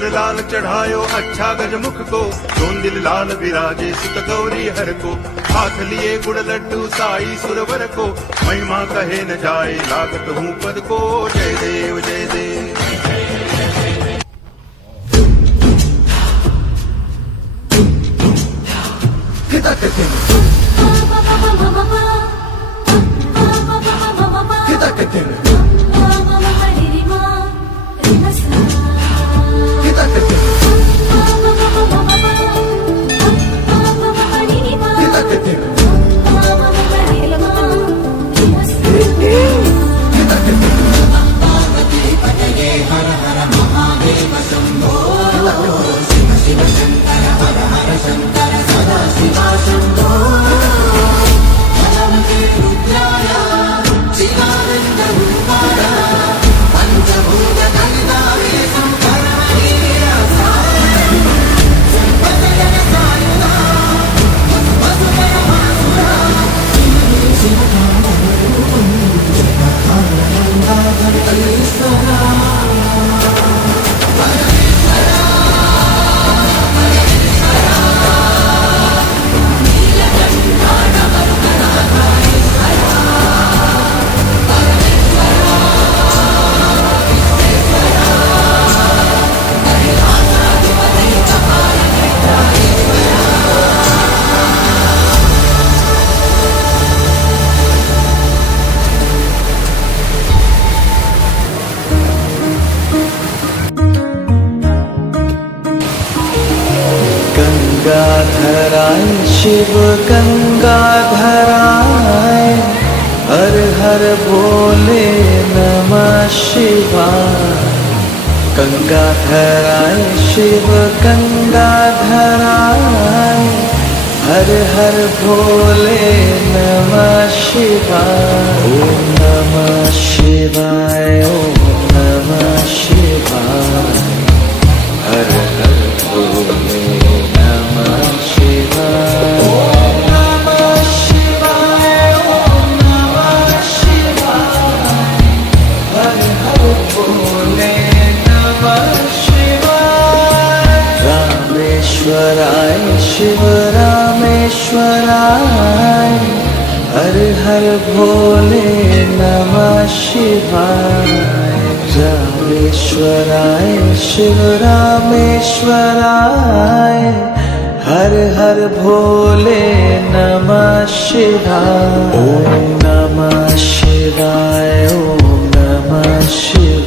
सिंदूर लाल चढ़ायो अच्छा गजमुख को, सोंदिल लाल विराजे सुत गौरी हर को, हाथ लिए गुड़ लड्डू साई सुरवर को, महिमा कहे न जाए लागत हूँ पद को। जय देव जय देव। गंगाधराय शिव गंगाधराय, हर हर बोले नमः शिवाय। गंगाधराय शिव गंगाधराय, हर हर भोले नमः शिवाय। ओम नमः शिवाय ओम नमः शिवाय, हर हर भोले नमः शिवाय। ओम नमः शिवाय ओम नमः शिवाय, हर हर भोले नमः शिवाय। रामेश्वराय शिव रामेश्वराय, हर हर भोले नमः शिवाय। रामेश्वराय शिव रामेश्वराय, हर हर भोले नमः शिवाय। ओम नमः शिवाय ओम नमः शिवाय।